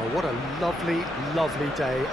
Oh, what a lovely, lovely day.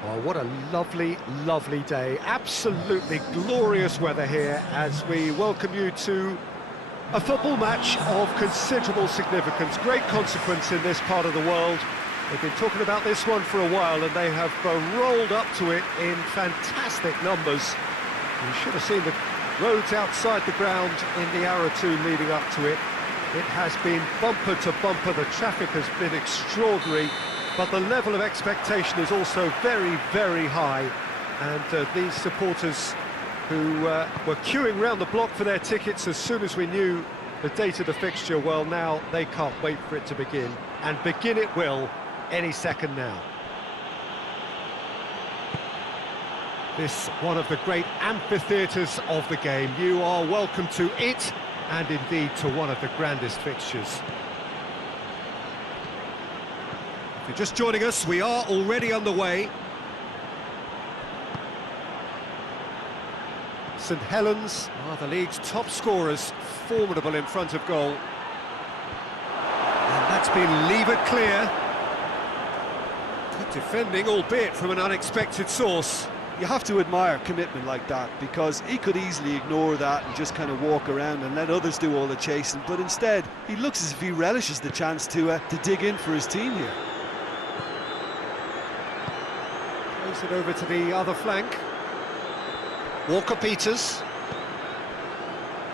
Oh, what a lovely, lovely day. Absolutely glorious weather here as we welcome you to a football match of considerable significance, great consequence in this part of the world. They've been talking about this one for a while and they have rolled up to it in fantastic numbers. You should have seen the roads outside the ground in the hour or two leading up to it. It has been bumper to bumper, the traffic has been extraordinary. But the level of expectation is also very, very high. And these supporters who were queuing round the block for their tickets as soon as we knew the date of the fixture, well, now they can't wait for it to begin. And begin it will any second now. This one of the great amphitheatres of the game. You are welcome to it, and indeed to one of the grandest fixtures. If you're just joining us, we are already underway. St Helens are the league's top scorers, formidable in front of goal. And that's been levered clear. Good defending, albeit from an unexpected source. You have to admire commitment like that, because he could easily ignore that and just kind of walk around and let others do all the chasing, but instead he looks as if he relishes the chance to dig in for his team here. Plays it over to the other flank. Walker-Peters.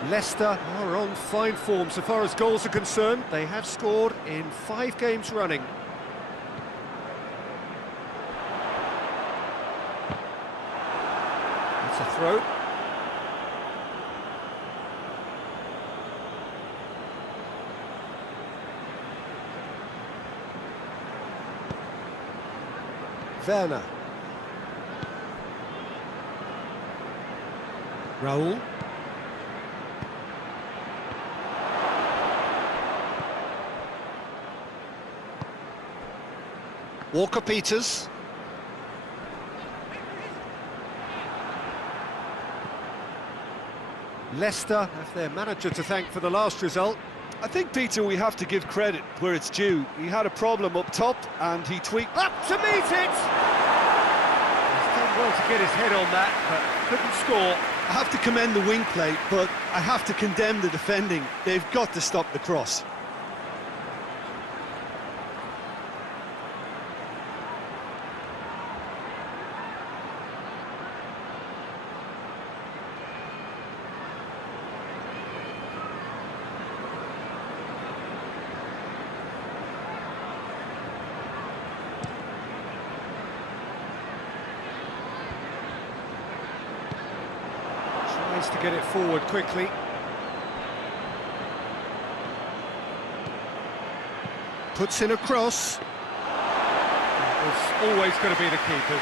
Leicester are on fine form so far as goals are concerned. They have scored in 5 games running. It's a throw. Werner. Raul. Walker-Peters. Leicester have their manager to thank for the last result. I think, Peter, we have to give credit where it's due. He had a problem up top and he tweaked... Up to meet it! He's done well to get his head on that, but couldn't score. I have to commend the wing play, but I have to condemn the defending. They've got to stop the cross. Tries to get it forward quickly. Puts in a cross. It's always going to be the keepers.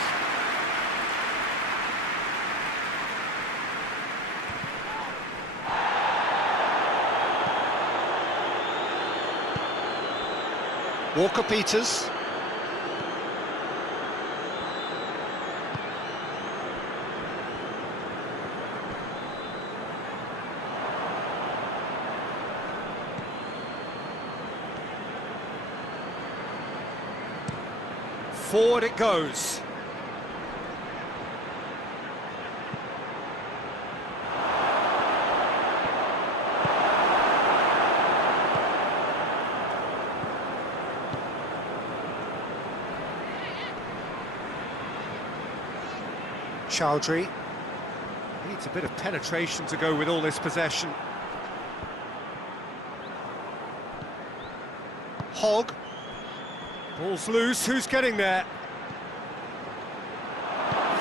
Walker-Peters. Forward it goes. Chowdhury needs a bit of penetration to go with all this possession. Hogg. Ball's loose, who's getting there?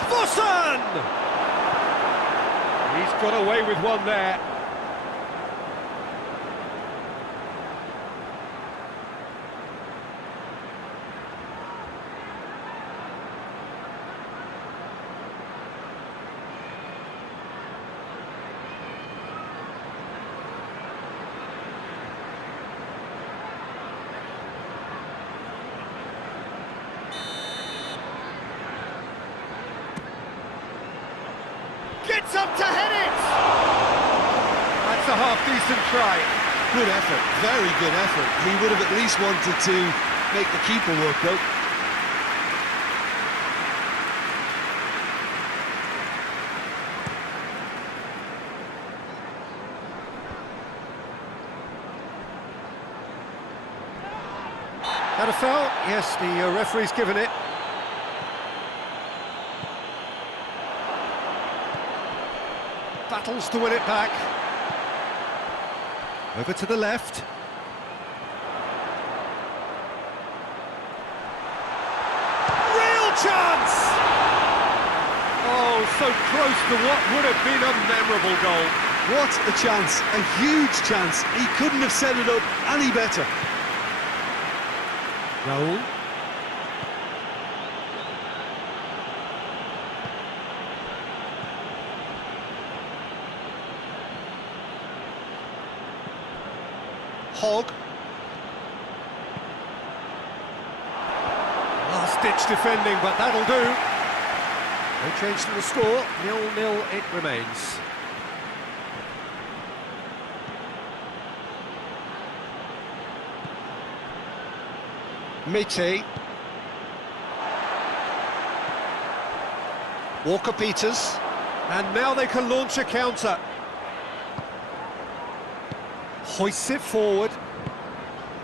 Fosun! He's got away with one there. Gets up to head it! That's a half-decent try. Good effort, very good effort. He would have at least wanted to make the keeper work though. That a foul? Yes, the referee's given it. Battles to win it back. Over to the left. Real chance! Oh, so close to what would have been a memorable goal. What a chance, a huge chance. He couldn't have set it up any better. Raul. Hogg. Last-ditch defending, but that'll do. No change to the score, 0-0 it remains. Mete. Walker-Peters. And now they can launch a counter. Hoists it forward.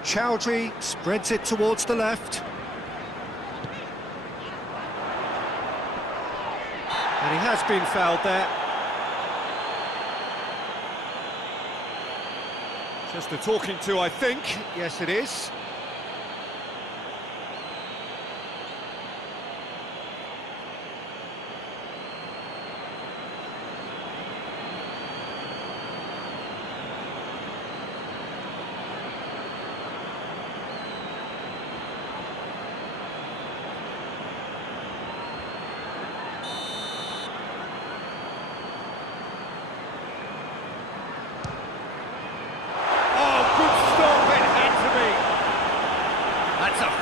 Chowdhury spreads it towards the left. And he has been fouled there. Just a talking to, I think. Yes, it is.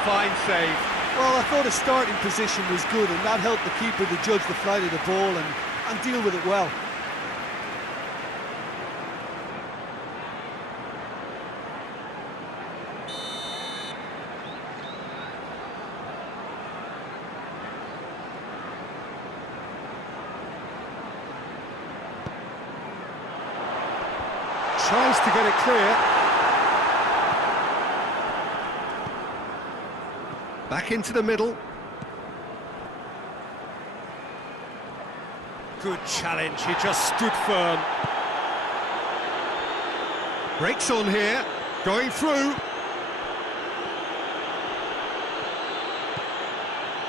Fine save. Well, I thought his starting position was good, and that helped the keeper to judge the flight of the ball and deal with it well. Tries to get it clear. Back into the middle. Good challenge, he just stood firm. Breaks on here, going through.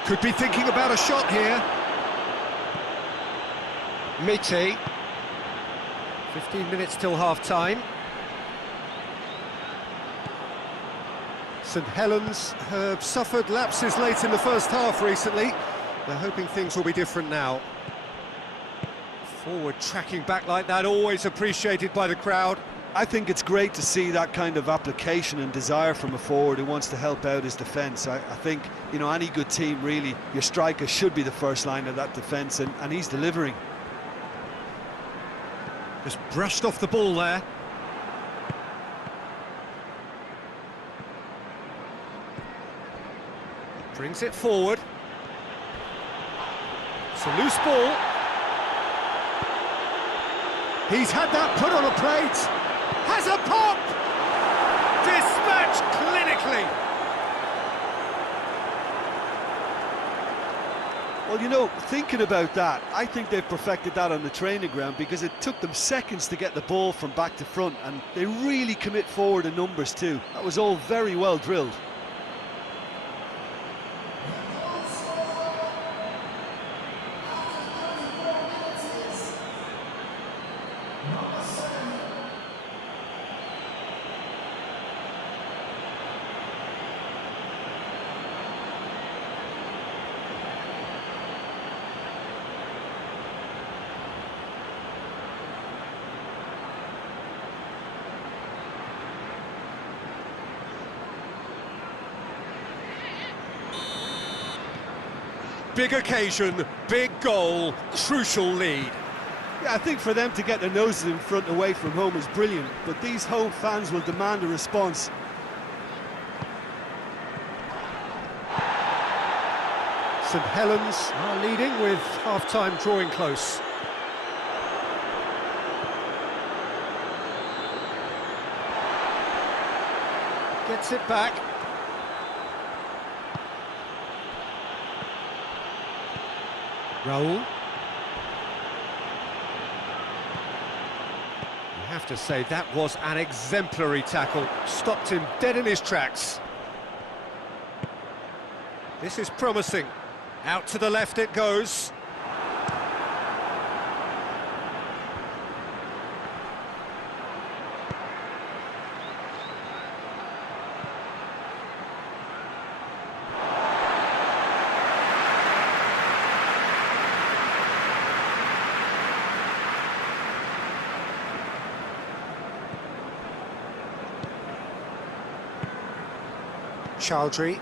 Could be thinking about a shot here. Mete. 15 minutes till half-time. St Helens have suffered lapses late in the first half recently. They're hoping things will be different now. Forward tracking back like that, always appreciated by the crowd. I think it's great to see that kind of application and desire from a forward who wants to help out his defence. I think, you know, any good team, really, your striker should be the first line of that defence, and he's delivering. Just brushed off the ball there. Brings it forward. It's a loose ball. He's had that put on a plate. Has a pop! Dispatched clinically. Well, you know, thinking about that, I think they've perfected that on the training ground, because it took them seconds to get the ball from back to front, and they really commit forward in numbers too. That was all very well drilled. Big occasion, big goal, crucial lead. Yeah, I think for them to get their noses in front away from home is brilliant, but these home fans will demand a response. St Helens are leading with half-time drawing close. Gets it back. Raul. You have to say that was an exemplary tackle. Stopped him dead in his tracks. This is promising. Out to the left it goes. Chowdhury.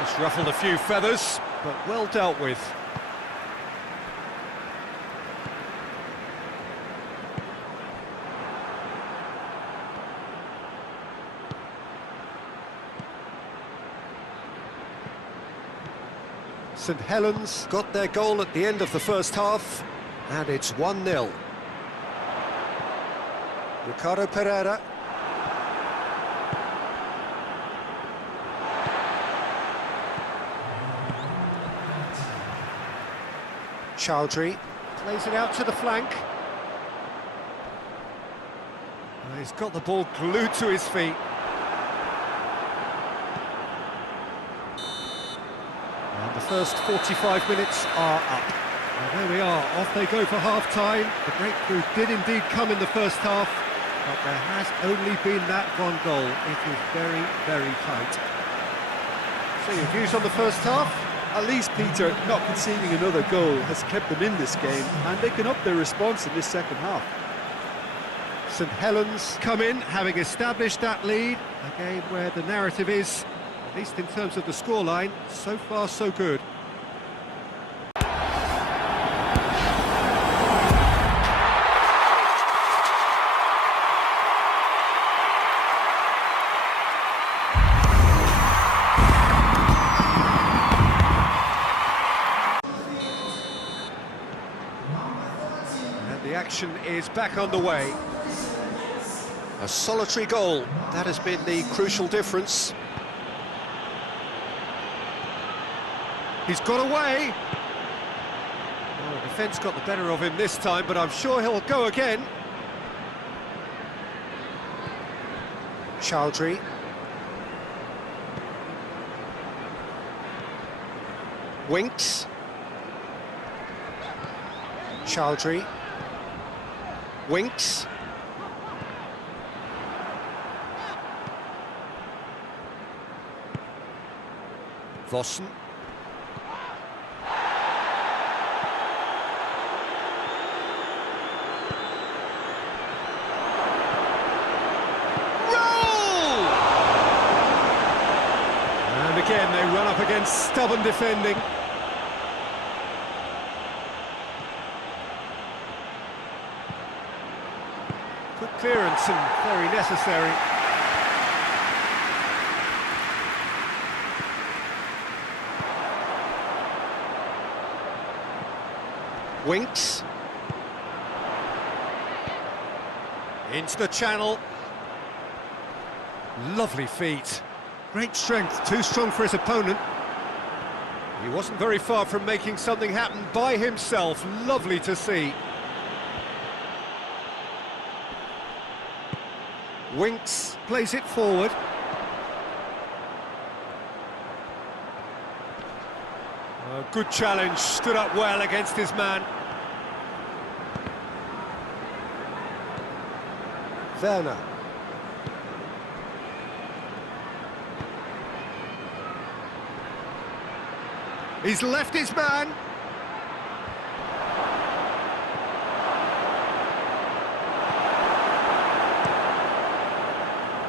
Just ruffled a few feathers, but well dealt with. St Helens got their goal at the end of the first half, and it's 1-0. Ricardo Pereira. Chowdhury plays it out to the flank. Well, he's got the ball glued to his feet. And the first 45 minutes are up. Well, there we are, off they go for half-time. The breakthrough did indeed come in the first half, but there has only been that one goal. It is very, very tight. So your views on the first half? At least, Peter, not conceding another goal has kept them in this game, and they can up their response in this second half. St Helens come in, having established that lead. A game where the narrative is, at least in terms of the scoreline, so far so good. The action is back underway. A solitary goal, that has been the crucial difference. He's got away. Well, the defence got the better of him this time, but I'm sure he'll go again. Chowdhury. Winks. Chowdhury. Winks. Vossen. Roll! And again, they run up against stubborn defending. Good clearance and very necessary. Winks. Into the channel. Lovely feet. Great strength, too strong for his opponent. He wasn't very far from making something happen by himself. Lovely to see. Winks plays it forward. Good challenge, stood up well against his man. Werner. He's left his man.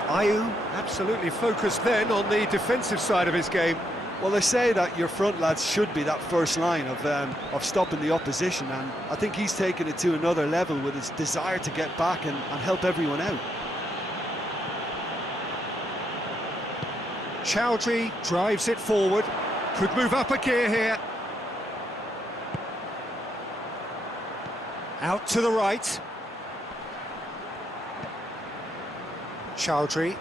Ayew absolutely focused then on the defensive side of his game. Well, they say that your front lads should be that first line of stopping the opposition, and I think he's taken it to another level with his desire to get back and help everyone out. Chowdhury drives it forward, could move up a gear here. Out to the right. Chowdhury.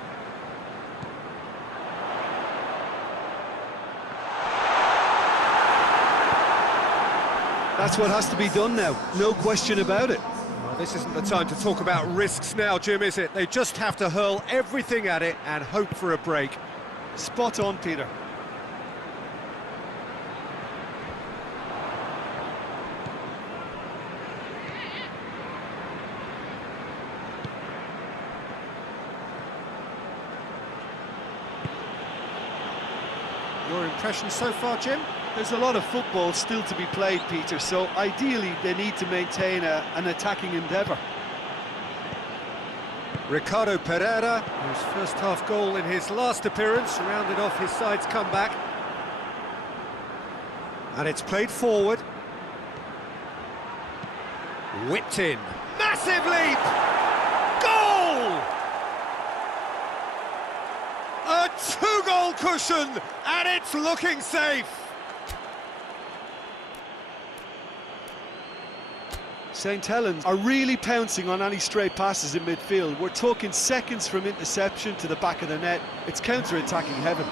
That's what has to be done now, no question about it. Well, this isn't the time to talk about risks now, Jim, is it? They just have to hurl everything at it and hope for a break. Spot on, Peter. Your impression so far, Jim? There's a lot of football still to be played, Peter, so ideally they need to maintain an attacking endeavour. Ricardo Pereira, whose first half goal in his last appearance, rounded off his side's comeback. And it's played forward. Whipped in. Massive leap! Goal! A two-goal cushion, and it's looking safe. St Helens are really pouncing on any stray passes in midfield. We're talking seconds from interception to the back of the net. It's counter-attacking heaven.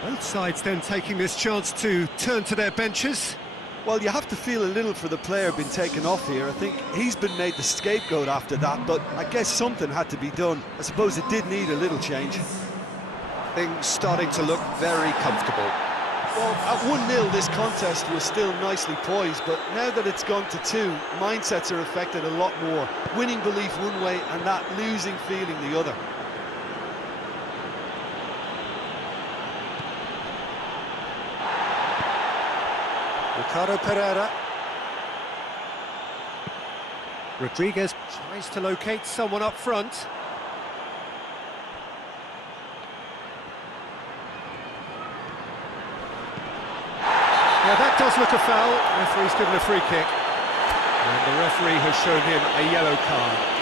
Both sides then taking this chance to turn to their benches. Well, you have to feel a little for the player being taken off here. I think he's been made the scapegoat after that, but I guess something had to be done. I suppose it did need a little change. Things starting to look very comfortable. Well, at 1-0 this contest was still nicely poised, but now that it's gone to 2, mindsets are affected a lot more. Winning belief one way and that losing feeling the other. Ricardo Pereira. Rodriguez tries to locate someone up front. Yeah, that does look a foul. Referee's given a free kick. And the referee has shown him a yellow card.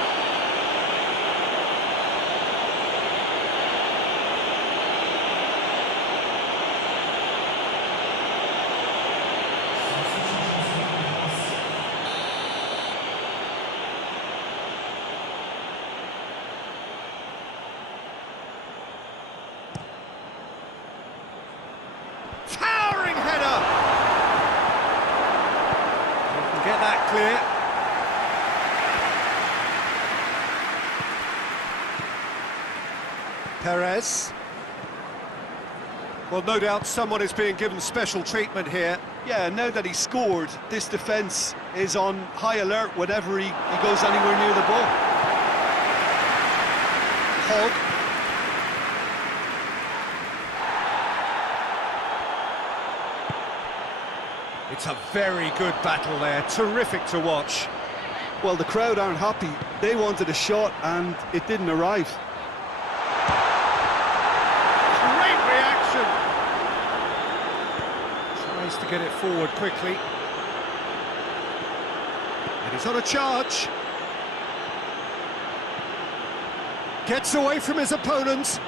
Towering header! You can get that clear. Perez. Well, no doubt someone is being given special treatment here. Yeah, now that he's scored, this defence is on high alert whenever he goes anywhere near the ball. Hogg. It's a very good battle there, terrific to watch. Well, the crowd aren't happy. They wanted a shot and it didn't arrive. Great reaction. Tries to get it forward quickly. And he's on a charge. Gets away from his opponent.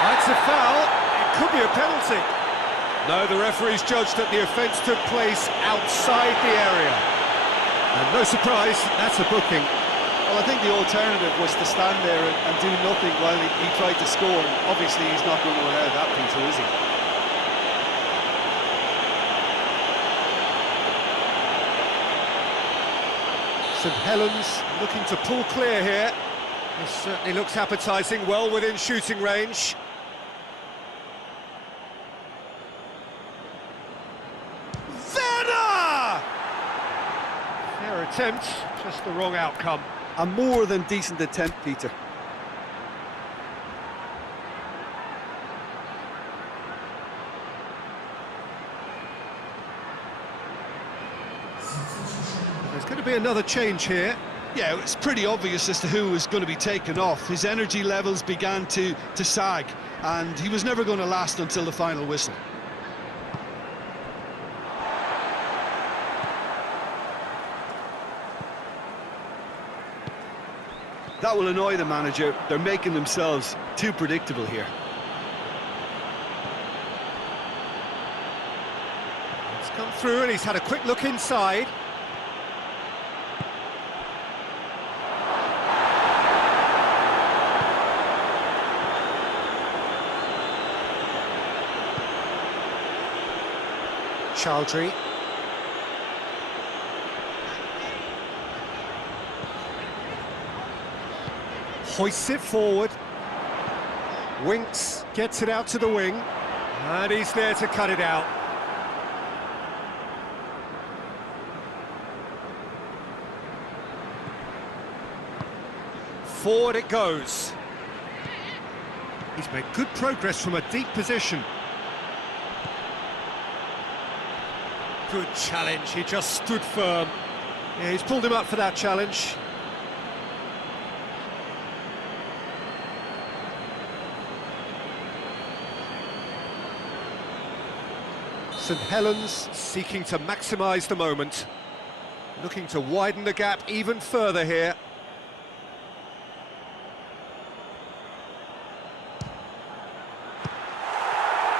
That's a foul. It could be a penalty. No, the referee's judged that the offence took place outside the area. And no surprise, that's a booking. Well, I think the alternative was to stand there and do nothing while he tried to score. And obviously, he's not going to allow that, Peter, is he? St Helens looking to pull clear here. This certainly looks appetising, well within shooting range. Fair attempt, just the wrong outcome. A more than decent attempt, Peter. There's going to be another change here. Yeah, it's pretty obvious as to who was going to be taken off. His energy levels began to sag, and he was never going to last until the final whistle. That will annoy the manager. They're making themselves too predictable here. It's come through and he's had a quick look inside. Chaldry. Hoists it forward. Winks, gets it out to the wing. And he's there to cut it out. Forward it goes. He's made good progress from a deep position. Good challenge, he just stood firm. Yeah, he's pulled him up for that challenge. St Helens seeking to maximise the moment. Looking to widen the gap even further here.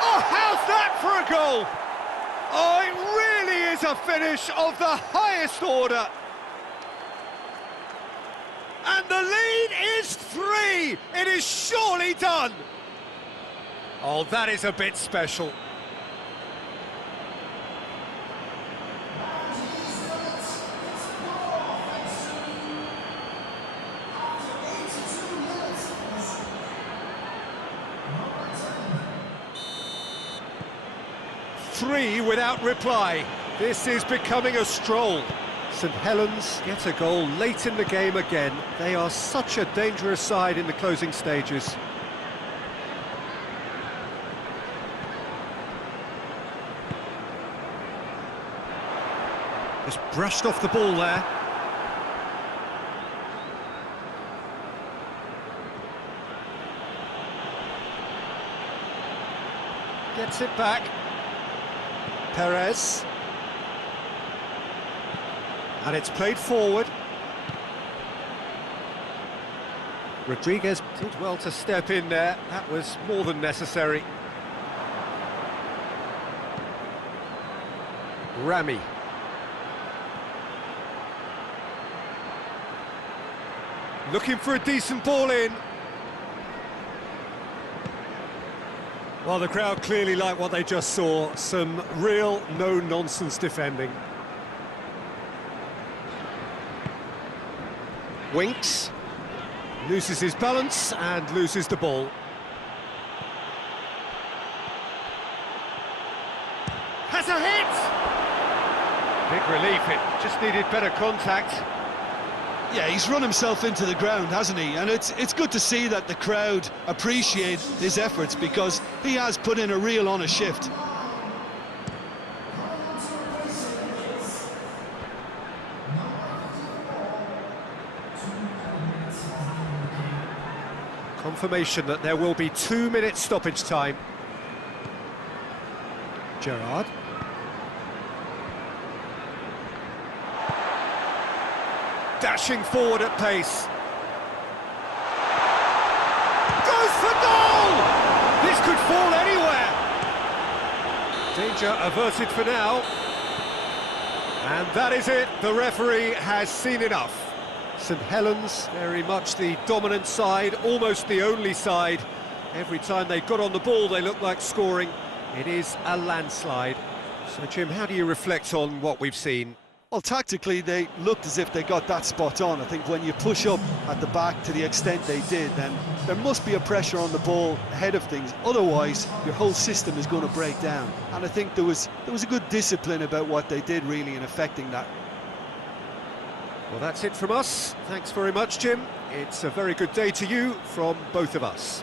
Oh, how's that for a goal? Oh, it really is a finish of the highest order. And the lead is 3. It is surely done. Oh, that is a bit special. Three without reply. This is becoming a stroll. St Helens get a goal late in the game again. They are such a dangerous side in the closing stages. Just brushed off the ball there. Gets it back. Perez. And it's played forward. Rodriguez did well to step in there. That was more than necessary. Rami. Looking for a decent ball in. Well, the crowd clearly like what they just saw. Some real no-nonsense defending. Winks. Loses his balance and loses the ball. Has a hit! Big relief, it just needed better contact. Yeah, he's run himself into the ground, hasn't he? And it's good to see that the crowd appreciate his efforts, because he has put in a real honest shift. Confirmation that there will be 2 minutes stoppage time. Gerrard. Dashing forward at pace. Goes for goal! This could fall anywhere. Danger averted for now. And that is it. The referee has seen enough. St Helens, very much the dominant side, almost the only side. Every time they got on the ball, they looked like scoring. It is a landslide. So, Jim, how do you reflect on what we've seen? Well, tactically, they looked as if they got that spot on. I think when you push up at the back to the extent they did, then there must be a pressure on the ball ahead of things. Otherwise, your whole system is going to break down. And I think there was a good discipline about what they did, really, in affecting that. Well, that's it from us. Thanks very much, Jim. It's a very good day to you from both of us.